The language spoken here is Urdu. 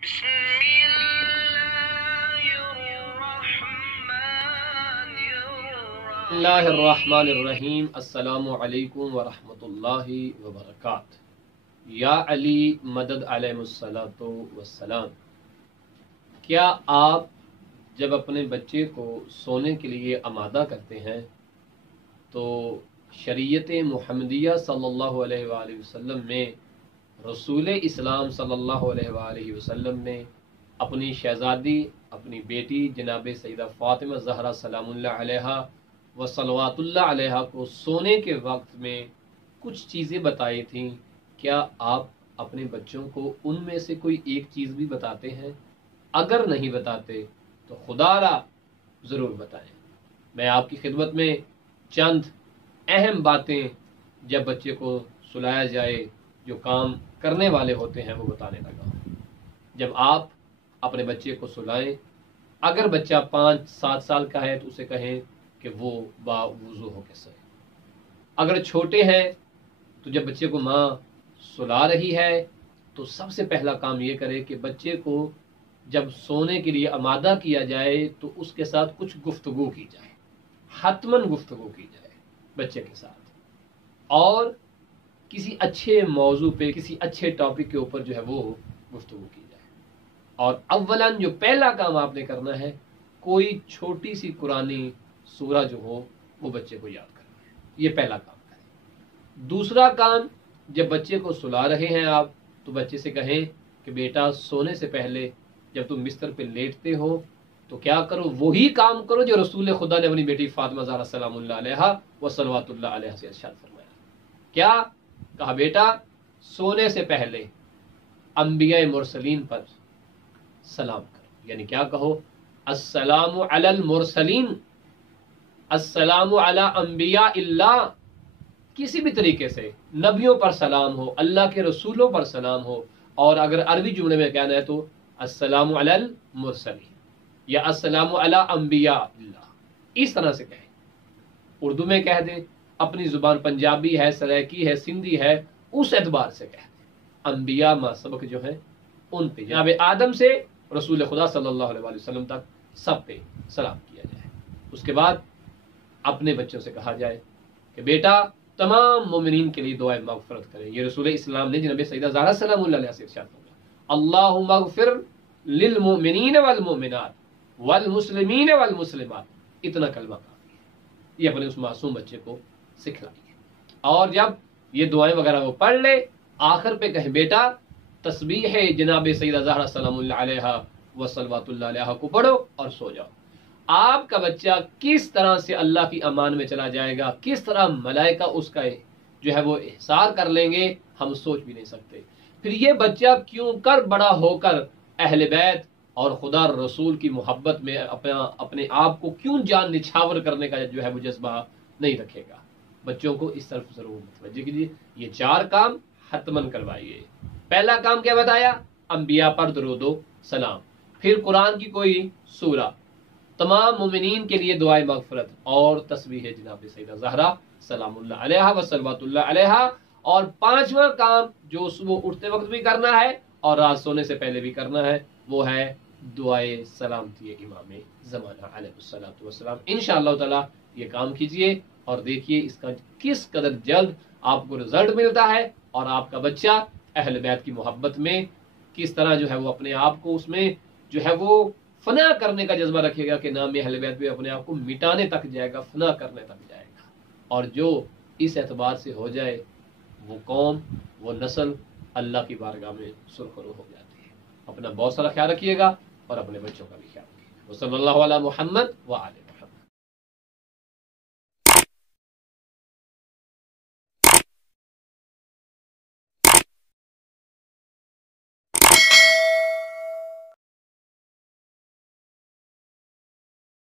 بسم اللہ الرحمن الرحیم۔ السلام علیکم ورحمۃ اللہ وبرکاتہ۔ یا علی مدد علیہ الصلاۃ والسلام۔ کیا آپ جب اپنے بچے کو سونے کے لیے آمادہ کرتے ہیں تو شریعت محمدیہ صلی اللہ علیہ وآلہ وسلم میں رسول اسلام صلی اللہ علیہ وآلہ وسلم نے اپنی شہزادی، اپنی بیٹی جناب سیدہ فاطمہ زہرا سلام اللہ علیہا و صلوات اللہ علیہ کو سونے کے وقت میں کچھ چیزیں بتائی تھیں، کیا آپ اپنے بچوں کو ان میں سے کوئی ایک چیز بھی بتاتے ہیں؟ اگر نہیں بتاتے تو خدا را ضرور بتائیں۔ میں آپ کی خدمت میں چند اہم باتیں جب بچے کو سلایا جائے جو کام کرنے والے ہوتے ہیں وہ بتانے لگا ہوں۔ جب آپ اپنے بچے کو سلائیں، اگر بچہ 5-7 سال کا ہے تو اسے کہیں کہ وہ باوضو ہو کے سوئے۔ اگر چھوٹے ہیں تو جب بچے کو ماں سلا رہی ہے تو سب سے پہلا کام یہ کرے کہ بچے کو جب سونے کے لیے آمادہ کیا جائے تو اس کے ساتھ کچھ گفتگو کی جائے، حتماً گفتگو کی جائے بچے کے ساتھ، اور کسی اچھے موضوع پہ، کسی اچھے ٹاپک کے اوپر جو ہے وہ گفتگو کی جائے۔ اور اولاً جو پہلا کام آپ نے کرنا ہے، کوئی چھوٹی سی قرآنی سورہ جو ہو وہ بچے کو یاد کرنا ہے، یہ پہلا کام کریں۔ دوسرا کام، جب بچے کو سلا رہے ہیں آپ تو بچے سے کہیں کہ بیٹا سونے سے پہلے جب تم بستر پہ لیٹتے ہو تو کیا کرو، وہی کام کرو جو رسول خدا نے اپنی بیٹی فاطمہ زہرا سلام اللہ علیہا و صلوات اللہ علیہ سے ارشاد فرمایا۔ کیا کہا؟ بیٹا سونے سے پہلے انبیاء مرسلین پر سلام کرو، یعنی کیا کہو؟ السلام علی المرسلین، السلام علی انبیاء اللہ۔ کسی بھی طریقے سے نبیوں پر سلام ہو، اللہ کے رسولوں پر سلام ہو، اور اگر عربی جملے میں کہنا ہے تو السلام علی المرسلین یا السلام علی انبیاء اللہ، اس طرح سے کہیں۔ اردو میں کہہ دیں، اپنی زبان پنجابی ہے، سرائکی ہے، سندھی ہے، اس اعتبار سے کہہ دیں۔ انبیاء ما سبق جو ہیں ان پہ، جناب آدم سے رسول خدا صلی اللہ علیہ وسلم تک سب پہ سلام کیا جائے۔ اس کے بعد اپنے بچوں سے کہا جائے کہ بیٹا تمام مومنین کے لیے دعائے مغفرت کریں۔ یہ رسول اسلام نے جناب سیدہ زہرا سلام اللہ علیہ سے ارشاد فرمایا، اللہم اغفر للمؤمنین والمؤمنات والمسلمین والمسلمات۔ اتنا کلمہ کافی ہے، یہ اپنے اس معصوم بچے کو سکھلائیے۔ اور جب یہ دعائیں وغیرہ وہ پڑھ لے، آخر پہ کہیں بیٹا تسبیح جناب سیدہ زہرا سلام اللہ علیہ و صلوات اللہ علیہ کو پڑھو اور سو جاؤ۔ آپ کا بچہ کس طرح سے اللہ کی امان میں چلا جائے گا، کس طرح ملائکہ اس کا جو ہے وہ احسار کر لیں گے، ہم سوچ بھی نہیں سکتے۔ پھر یہ بچہ کیوں کر بڑا ہو کر اہل بیت اور خدا رسول کی محبت میں اپنے آپ کو کیوں جان نچھاور کرنے کا جو ہے وہ جذبہ نہیں رکھے گا؟ بچوں کو اس طرف ضرور متوجہ کیجیے۔ یہ 4 کام حتماً کروائیے۔ پہلا کام کیا بتایا؟ انبیاء پر درود و سلام، پھر قرآن کی کوئی سورہ، تمام مومنین کے لیے دعائے مغفرت، اور تسبیح جناب سیدہ زہرا سلام اللہ علیہ و صلوات اللہ علیہ، اور 5واں کام جو صبح اٹھتے وقت بھی کرنا ہے اور رات سونے سے پہلے بھی کرنا ہے، وہ ہے دعائے سلامتی امام زمانہ علیہ الصلوۃ والسلام۔ انشاءاللہ تعالی یہ کام کیجئے اور دیکھیے اس کا کس قدر جلد آپ کو رزلٹ ملتا ہے، اور آپ کا بچہ اہل بیت کی محبت میں کس طرح جو ہے وہ اپنے آپ کو اس میں جو ہے وہ فنا کرنے کا جذبہ رکھے گا کہ نام اہل بیت بھی اپنے آپ کو مٹانے تک جائے گا، فنا کرنے تک جائے گا۔ اور جو اس اعتبار سے ہو جائے، وہ قوم، وہ نسل اللہ کی بارگاہ میں سرخرو ہو جاتی ہے۔ اپنا بہت سارا خیال رکھیے گا اور اپنے بچوں کا بھی خیال رکھیے گا۔ وصلی اللہ علی محمد وآلہ